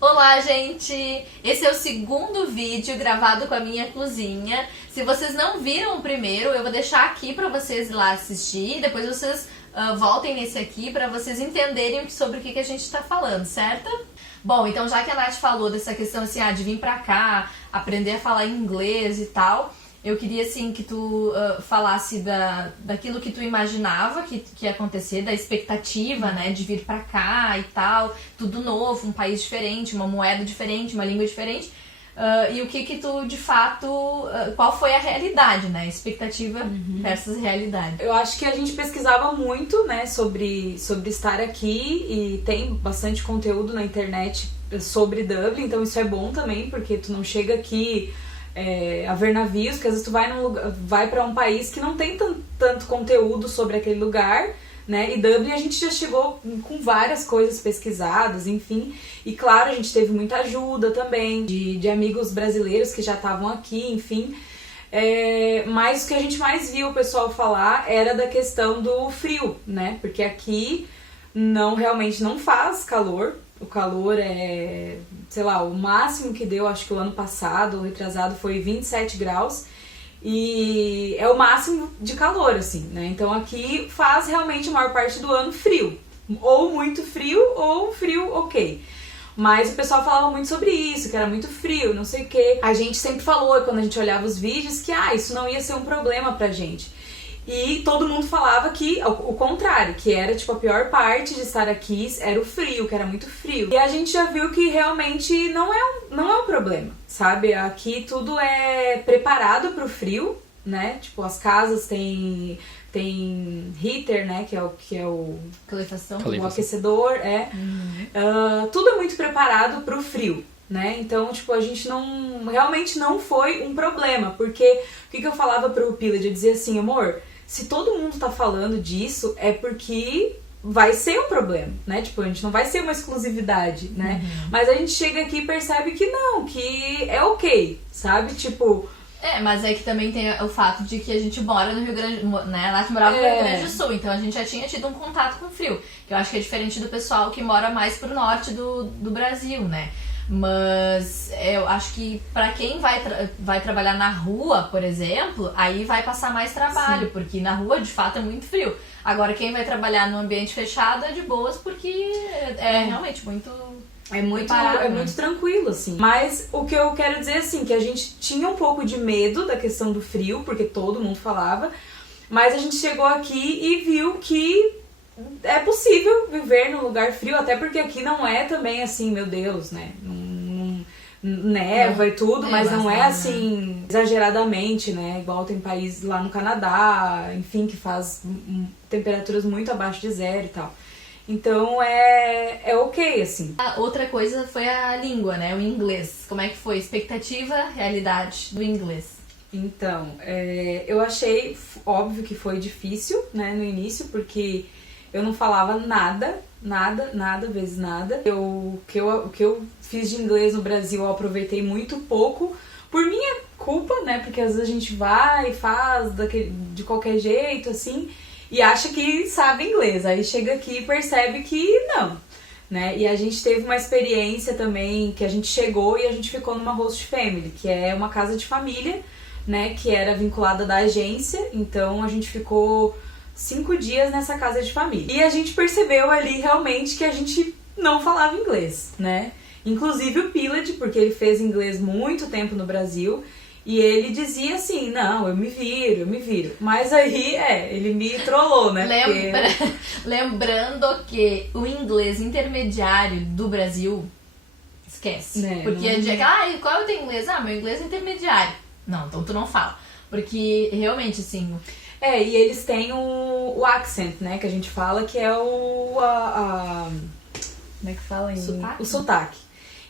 Olá, gente! Esse é o segundo vídeo gravado com a minha cozinha. Se vocês não viram o primeiro, eu vou deixar aqui pra vocês ir lá assistir. Depois vocês voltem nesse aqui pra vocês entenderem sobre o que a gente tá falando, certo? Bom, então já que a Nath falou dessa questão assim, de vir pra cá, aprender a falar inglês e tal, eu queria assim que tu falasse daquilo que tu imaginava que ia acontecer, da expectativa, né, de vir pra cá e tal, tudo novo, um país diferente, uma moeda diferente, uma língua diferente, e o que tu de fato, qual foi a realidade, né, expectativa versus realidade. Eu acho que a gente pesquisava muito, né, sobre estar aqui e tem bastante conteúdo na internet sobre Dublin, então isso é bom também, porque tu não chega aqui a ver navios, porque às vezes tu vai pra um país que não tem tanto conteúdo sobre aquele lugar, né? E Dublin a gente já chegou com várias coisas pesquisadas, enfim. E claro, a gente teve muita ajuda também de amigos brasileiros que já estavam aqui, enfim. Mas o que a gente mais viu o pessoal falar era da questão do frio, né? Porque aqui realmente não faz calor. O calor sei lá, o máximo que deu, acho que o ano passado, o retrasado, foi 27 graus. E é o máximo de calor, assim, né? Então aqui faz realmente a maior parte do ano frio. Ou muito frio, ou frio ok. Mas o pessoal falava muito sobre isso, que era muito frio, não sei o quê. A gente sempre falou, quando a gente olhava os vídeos, que isso não ia ser um problema pra gente. E todo mundo falava que o contrário, que era tipo a pior parte de estar aqui era o frio, que era muito frio. E a gente já viu que realmente não é um problema, sabe? Aqui tudo é preparado pro frio, né? Tipo, as casas têm heater, né? Que é o Calefação. O aquecedor, tudo é muito preparado pro frio, né? Então, tipo, a gente realmente não foi um problema, porque o que eu falava pro Pillage? Eu dizia assim, amor, se todo mundo tá falando disso, é porque vai ser um problema, né? Tipo, a gente não vai ser uma exclusividade, né? Mas a gente chega aqui e percebe que não, que é ok, sabe? Tipo... mas é que também tem o fato de que a gente mora no Rio Grande, né? A Nath morava no Rio Grande do Sul, então a gente já tinha tido um contato com o frio. Que eu acho que é diferente do pessoal que mora mais pro norte do Brasil, né? Mas eu acho que pra quem vai trabalhar na rua, por exemplo, aí vai passar mais trabalho, sim, porque na rua de fato é muito frio. Agora quem vai trabalhar num ambiente fechado é de boas, porque realmente muito... É muito tranquilo, assim. Mas o que eu quero dizer, assim, que a gente tinha um pouco de medo da questão do frio, porque todo mundo falava, mas a gente chegou aqui e viu que é possível viver num lugar frio, até porque aqui não é também assim, meu Deus, né? Não neva e tudo, mas não é assim, exageradamente, né? Igual tem país lá no Canadá, enfim, que faz temperaturas muito abaixo de zero e tal. Então é ok, assim. A outra coisa foi a língua, né? O inglês. Como é que foi? Expectativa, realidade do inglês. Então, eu achei, óbvio que foi difícil, né, no início, porque eu não falava nada, vezes nada. O que eu fiz de inglês no Brasil eu aproveitei muito pouco, por minha culpa, né, porque às vezes a gente vai e faz de qualquer jeito, assim, e acha que sabe inglês, aí chega aqui e percebe que não, né? E a gente teve uma experiência também, que a gente chegou e a gente ficou numa host family, que é uma casa de família, né, que era vinculada da agência, então a gente ficou 5 dias nessa casa de família. E a gente percebeu ali realmente que a gente não falava inglês, né? Inclusive o Pillage, porque ele fez inglês muito tempo no Brasil, e ele dizia assim, não, eu me viro. Mas aí, ele me trollou, né? Lembrando que o inglês intermediário do Brasil, esquece. Porque qual é o teu inglês? Meu inglês é intermediário. Não, então tu não fala. Porque realmente, assim... e eles têm o accent, né? Que a gente fala que é como é que fala em... O sotaque.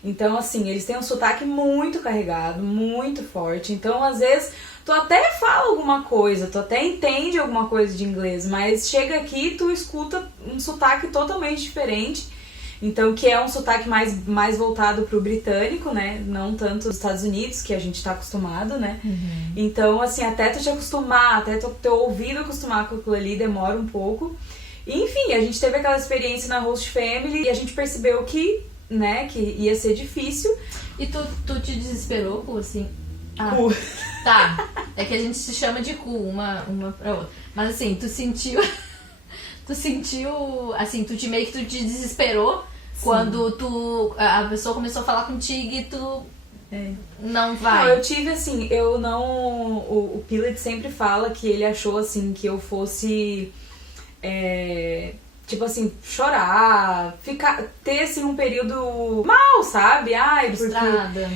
Então, assim, eles têm um sotaque muito carregado, muito forte. Então, às vezes, tu até fala alguma coisa, tu até entende alguma coisa de inglês, mas chega aqui e tu escuta um sotaque totalmente diferente. Então, que é um sotaque mais voltado pro britânico, né? Não tanto dos Estados Unidos, que a gente tá acostumado, né? Então, assim, até tu te acostumar, até tu teu ouvido acostumar com aquilo ali, demora um pouco. E, enfim, a gente teve aquela experiência na host family e a gente percebeu que né, que ia ser difícil. E tu te desesperou, Cu, assim? Cu. Tá. É que a gente se chama de Cu, uma pra outra. Mas assim, tu sentiu, assim, meio que tu te desesperou. Sim. Quando a pessoa começou a falar contigo e tu não vai. Não, eu tive assim, eu não... O Pilet sempre fala que ele achou assim que eu fosse... tipo assim, chorar, ter assim um período mal, sabe? Ai, frustrada.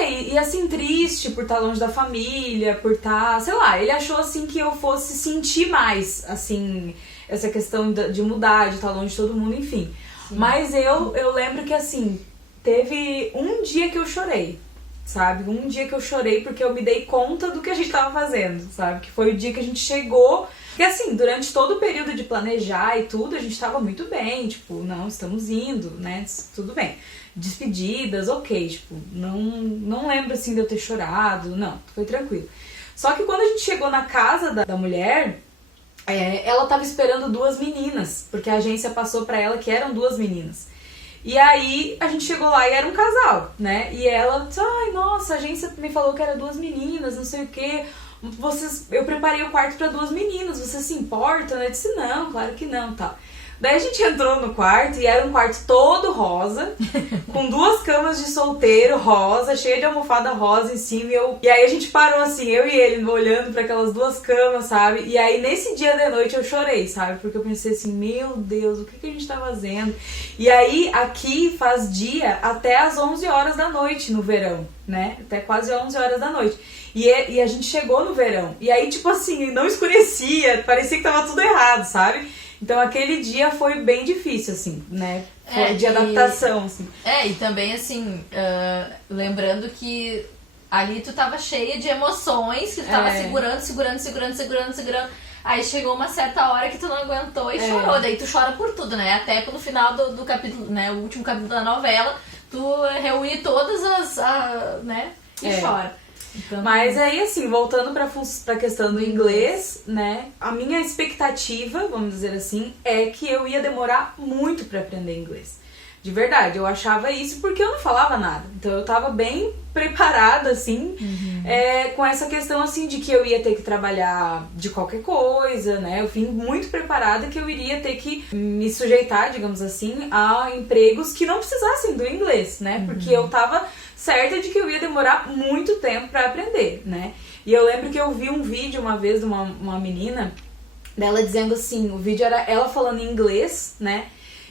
E assim, triste por estar longe da família, por estar, sei lá, ele achou assim que eu fosse sentir mais, assim, essa questão de mudar, de estar longe de todo mundo, enfim. Sim. Mas eu lembro que assim, teve um dia que eu chorei, sabe? Um dia que eu chorei porque eu me dei conta do que a gente tava fazendo, sabe? Que foi o dia que a gente chegou. Porque assim, durante todo o período de planejar e tudo, a gente tava muito bem, tipo, não, estamos indo, né? Tudo bem. Despedidas, ok, tipo, não lembro assim de eu ter chorado, não, foi tranquilo. Só que quando a gente chegou na casa da mulher, ela tava esperando 2 meninas, porque a agência passou pra ela que eram 2 meninas. E aí a gente chegou lá e era um casal, né? E ela disse, ai, nossa, a agência me falou que era 2 meninas, não sei o quê. Eu preparei o quarto para 2 meninas, você se importa? Eu disse, não, claro que não, tá. Daí a gente entrou no quarto e era um quarto todo rosa, com 2 camas de solteiro rosa, cheia de almofada rosa em cima. E aí a gente parou assim, eu e ele, olhando para aquelas 2 camas, sabe? E aí nesse dia de noite eu chorei, sabe? Porque eu pensei assim, meu Deus, o que a gente tá fazendo? E aí aqui faz dia até às 11 horas da noite no verão, né? Até quase 11 horas da noite. E a gente chegou no verão. E aí, tipo assim, não escurecia, parecia que tava tudo errado, sabe? Então aquele dia foi bem difícil, assim, né? Foi de adaptação, assim. E também, assim, lembrando que ali tu tava cheia de emoções, que tu tava segurando. Aí chegou uma certa hora que tu não aguentou e chorou. Daí tu chora por tudo, né? Até pelo final do capítulo, né? O último capítulo da novela, tu reúne todas né? E chora. Então, mas aí, assim, voltando pra questão do inglês, né? A minha expectativa, vamos dizer assim, é que eu ia demorar muito pra aprender inglês. De verdade, eu achava isso porque eu não falava nada. Então eu tava bem preparada, assim, com essa questão, assim, de que eu ia ter que trabalhar de qualquer coisa, né? Eu vim muito preparada que eu iria ter que me sujeitar, digamos assim, a empregos que não precisassem do inglês, né? Porque eu tava certa de que eu ia demorar muito tempo pra aprender, né? E eu lembro que eu vi um vídeo uma vez de uma menina, dela dizendo assim, o vídeo era ela falando em inglês, né?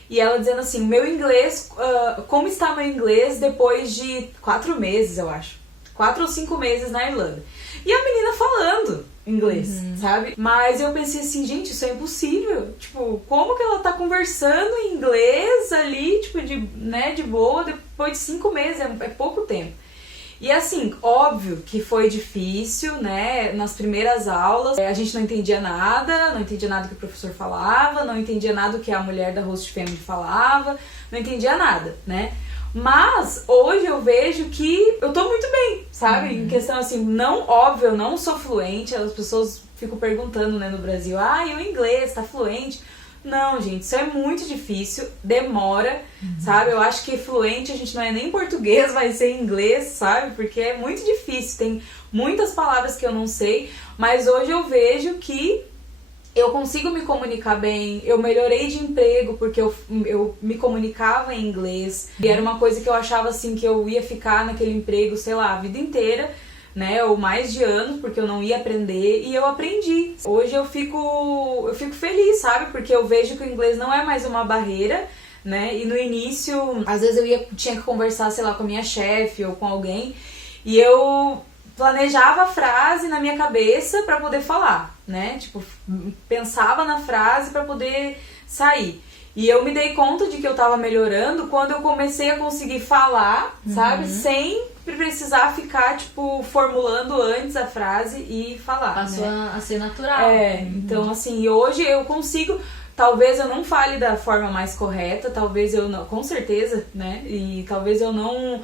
E ela dizendo assim, meu inglês, como está meu inglês depois de 4 meses, eu acho. 4 ou 5 meses na Irlanda. E a menina falando inglês, sabe? Mas eu pensei assim, gente, isso é impossível. Tipo, como que ela tá conversando em inglês ali, tipo, de boa, depois de 5 meses, é pouco tempo. E assim, óbvio que foi difícil, né, nas primeiras aulas, a gente não entendia nada que o professor falava, não entendia nada que a mulher da host family falava, não entendia nada, né. Mas hoje eu vejo que eu tô muito bem, sabe, em questão assim, não, óbvio, eu não sou fluente, as pessoas ficam perguntando, né, no Brasil, e o inglês, tá fluente? Não, gente, isso é muito difícil, demora, sabe? Eu acho que fluente a gente não é nem português, vai ser inglês, sabe? Porque é muito difícil, tem muitas palavras que eu não sei, mas hoje eu vejo que eu consigo me comunicar bem, eu melhorei de emprego porque eu me comunicava em inglês, e era uma coisa que eu achava assim que eu ia ficar naquele emprego, sei lá, a vida inteira, né, ou mais de anos, porque eu não ia aprender, e eu aprendi. Hoje eu fico feliz, sabe, porque eu vejo que o inglês não é mais uma barreira, né, e no início, às vezes tinha que conversar, sei lá, com a minha chefe ou com alguém, e eu planejava a frase na minha cabeça pra poder falar, né, tipo, pensava na frase pra poder sair. E eu me dei conta de que eu tava melhorando quando eu comecei a conseguir falar, sabe, sem precisar ficar, tipo, formulando antes a frase e falar. Passou a ser natural. Então, assim, hoje eu consigo, talvez eu não fale da forma mais correta, talvez eu não, com certeza, né, e talvez eu não,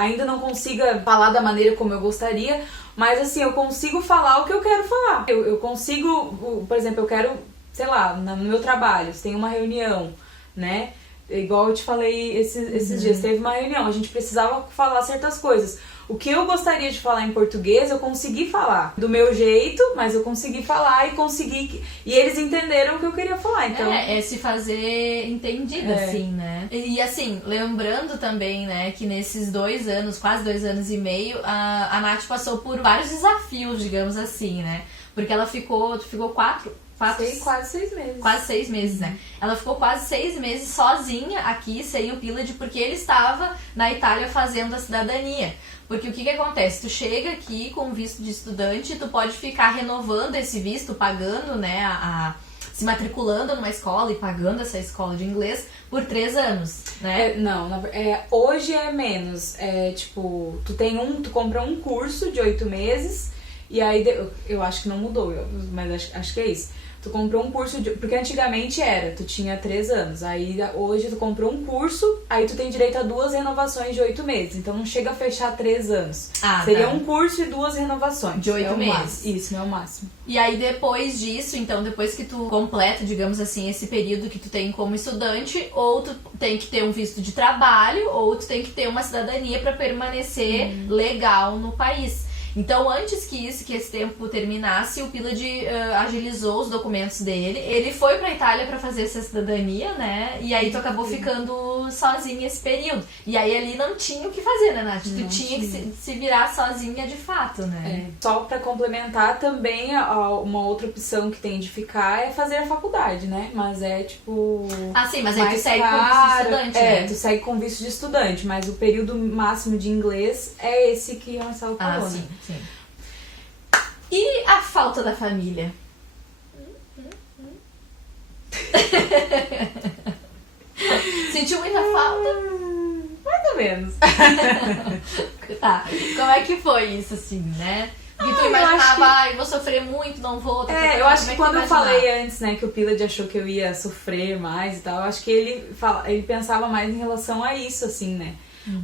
ainda não consiga falar da maneira como eu gostaria, mas, assim, eu consigo falar o que eu quero falar. Eu consigo, por exemplo, eu quero, sei lá, no meu trabalho, se tem uma reunião, né, igual eu te falei esses dias, teve uma reunião, a gente precisava falar certas coisas. O que eu gostaria de falar em português, eu consegui falar do meu jeito, mas eu consegui falar e eles entenderam o que eu queria falar, então... É se fazer entendida, assim, né? E assim, lembrando também, né, que nesses 2 anos, quase 2 anos e meio, a Nath passou por vários desafios, digamos assim, né? Porque ela ficou Quase 6 meses. Quase 6 meses, né? Ela ficou quase 6 meses sozinha aqui, sem o Pilad, porque ele estava na Itália fazendo a cidadania. Porque o que acontece? Tu chega aqui com visto de estudante, tu pode ficar renovando esse visto, pagando, né, se matriculando numa escola e pagando essa escola de inglês por 3 anos, né? Hoje é menos. Tipo, tu compra um curso de 8 meses e aí, eu acho que não mudou, mas acho que é isso. Tu comprou um curso, porque antigamente tu tinha 3 anos, aí hoje tu comprou um curso, aí tu tem direito a 2 renovações de 8 meses, então não chega a fechar 3 anos. Seria um curso e 2 renovações. De 8 meses. Isso, é o máximo. E aí depois disso, então, depois que tu completa, digamos assim, esse período que tu tem como estudante, ou tu tem que ter um visto de trabalho, ou tu tem que ter uma cidadania para permanecer legal no país. Então, antes que esse tempo terminasse, o Pilad agilizou os documentos dele. Ele foi pra Itália pra fazer essa cidadania, né? E aí tu acabou ficando sozinha esse período. E aí ali não tinha o que fazer, né, Nath? Tu tinha que se virar sozinha de fato, né? Só pra complementar, também uma outra opção que tem de ficar é fazer a faculdade, né? Mas é tipo... sim, mas aí tu segue com visto de estudante, né? Tu segue com visto de estudante, mas o período máximo de inglês é esse que a Marcela falou, né? Sim. E a falta da família? Sentiu muita falta? Mais ou menos. Tá. Como é que foi isso, assim, né? Porque tu imaginava, eu vou sofrer muito, não vou... eu acho que quando eu falei antes, né, que o Pilad achou que eu ia sofrer mais e tal, eu acho que ele pensava mais em relação a isso, assim, né?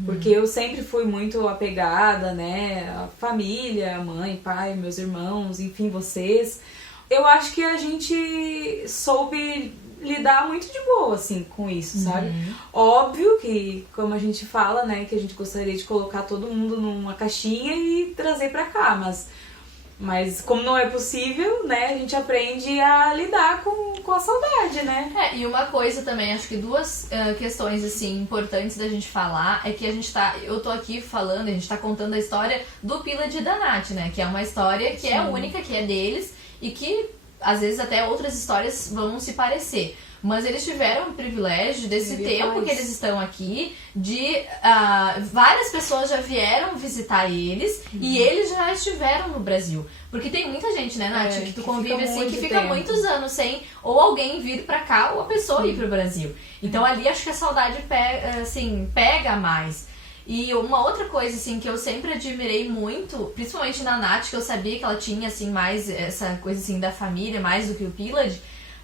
Porque eu sempre fui muito apegada, né, a família, mãe, pai, meus irmãos, enfim, vocês. Eu acho que a gente soube lidar muito de boa, assim, com isso, sabe? Óbvio que, como a gente fala, né, que a gente gostaria de colocar todo mundo numa caixinha e trazer pra cá, mas como não é possível, né, a gente aprende a lidar com a saudade, né? E uma coisa também, acho que 2 questões, assim, importantes da gente falar é que eu tô aqui falando, a gente tá contando a história do Pilad e da Nath, né? Que é uma história que é única, que é deles e que, às vezes, até outras histórias vão se parecer. Mas eles tiveram o privilégio desse tempo que eles estão aqui, de várias pessoas já vieram visitar eles e eles já estiveram no Brasil. Porque tem muita gente, né, Nath, que tu convive assim, que fica muitos anos sem ou alguém vir pra cá ou a pessoa ir pro Brasil. Então ali acho que a saudade pega mais. E uma outra coisa, assim, que eu sempre admirei muito, principalmente na Nath, que eu sabia que ela tinha, assim, mais essa coisa, assim, da família, mais do que o Pilad,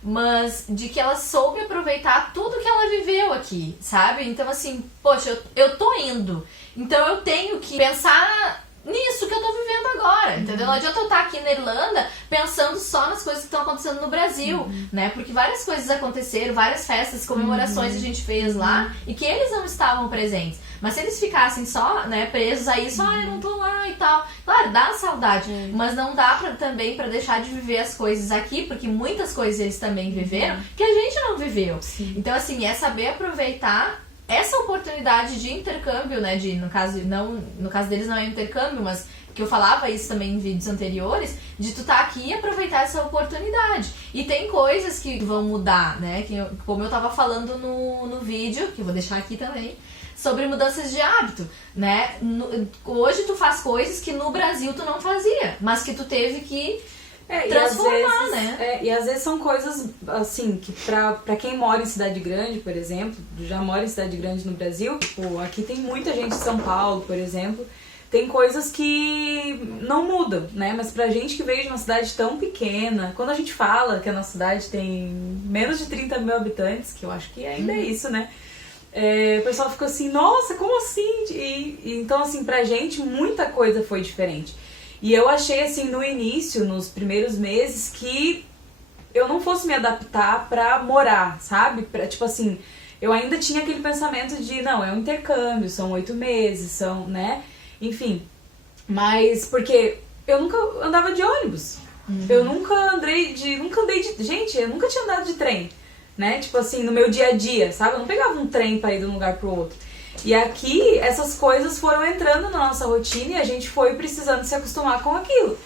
mas de que ela soube aproveitar tudo que ela viveu aqui, sabe? Então, assim, poxa, eu tô indo, então eu tenho que pensar nisso que eu tô vivendo agora, entendeu? Não adianta eu estar aqui na Irlanda pensando só nas coisas que estão acontecendo no Brasil, né? Porque várias coisas aconteceram, várias festas, comemorações a gente fez lá e que eles não estavam presentes. Mas se eles ficassem só, né, presos a isso, eu não tô lá e tal. Claro, dá saudade, mas não dá também pra deixar de viver as coisas aqui, porque muitas coisas eles também viveram que a gente não viveu. Então, assim, é saber aproveitar essa oportunidade de intercâmbio, né, no caso deles não é intercâmbio, mas que eu falava isso também em vídeos anteriores, de tu tá aqui e aproveitar essa oportunidade. E tem coisas que vão mudar, né, como eu tava falando no vídeo, que eu vou deixar aqui também, sobre mudanças de hábito, né, hoje tu faz coisas que no Brasil tu não fazia, mas que tu teve que transformar, né? E às vezes são coisas, assim, que pra quem mora em cidade grande, por exemplo, já mora em cidade grande no Brasil, tipo, aqui tem muita gente de São Paulo, por exemplo, tem coisas que não mudam, né? Mas pra gente que veio de uma cidade tão pequena, quando a gente fala que a nossa cidade tem menos de 30 mil habitantes, que eu acho que ainda é isso, né? O pessoal ficou assim, nossa, como assim? Então, assim, pra gente muita coisa foi diferente. E eu achei, assim, no início, nos primeiros meses, que eu não fosse me adaptar pra morar, sabe? Tipo assim, eu ainda tinha aquele pensamento de, não, é um intercâmbio, são 8 meses, são, né? Enfim, mas porque eu nunca andava de ônibus. Eu nunca andei de... Gente, eu nunca tinha andado de trem, né? Tipo assim, no meu dia a dia, sabe? Eu não pegava um trem pra ir de um lugar pro outro. E aqui, essas coisas foram entrando na nossa rotina e a gente foi precisando se acostumar com aquilo.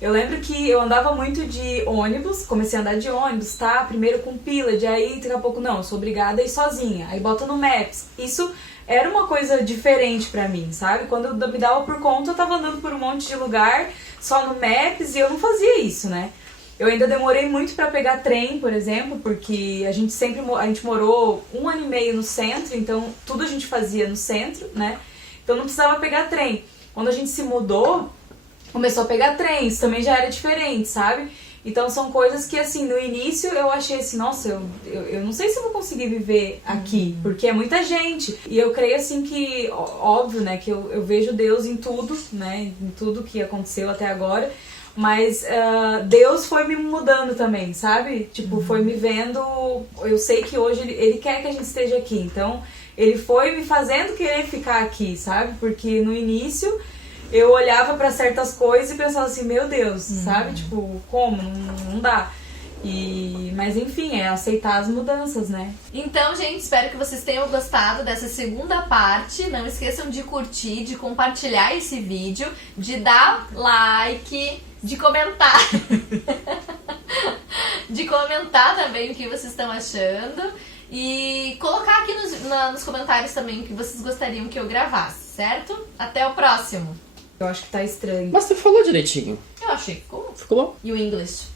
Eu lembro que eu andava muito de ônibus, comecei a andar de ônibus, tá? Primeiro com Piled, aí daqui a pouco, não, eu sou obrigada a ir sozinha. Aí bota no Maps. Isso era uma coisa diferente pra mim, sabe? Quando eu me dava por conta, eu tava andando por um monte de lugar, só no Maps, e eu não fazia isso, né? Eu ainda demorei muito pra pegar trem, por exemplo, porque a gente morou 1 ano e meio no centro, então tudo a gente fazia no centro, né? Então não precisava pegar trem. Quando a gente se mudou, começou a pegar trem, isso também já era diferente, sabe? Então são coisas que, assim, no início eu achei assim, nossa, eu não sei se eu vou conseguir viver aqui, porque é muita gente. E eu creio, assim, que, óbvio, né, que eu vejo Deus em tudo, né, em tudo que aconteceu até agora. Mas Deus foi me mudando também, sabe? Tipo, foi me vendo... Eu sei que hoje ele quer que a gente esteja aqui. Então, ele foi me fazendo querer ficar aqui, sabe? Porque no início, eu olhava pra certas coisas e pensava assim, meu Deus, sabe? Tipo, como? Não dá. Mas enfim, é aceitar as mudanças, né? Então, gente, espero que vocês tenham gostado dessa segunda parte. Não esqueçam de curtir, de compartilhar esse vídeo, de dar like, de comentar. De comentar também o que vocês estão achando. E colocar aqui nos comentários também o que vocês gostariam que eu gravasse, certo? Até o próximo. Eu acho que tá estranho. Mas você falou direitinho. Eu achei que ficou. Ficou bom? E o English?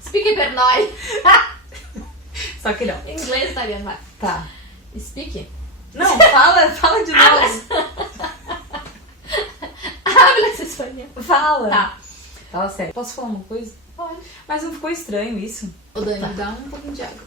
Speak per noi. Só que não. Inglês, italiano, vai. Tá. Speak. Não, fala de novo. Habla espanhol. Fala. Tá. Fala sério. Posso falar uma coisa? Pode. Mas não ficou estranho isso? Ô, Dani, dá um pouquinho de água.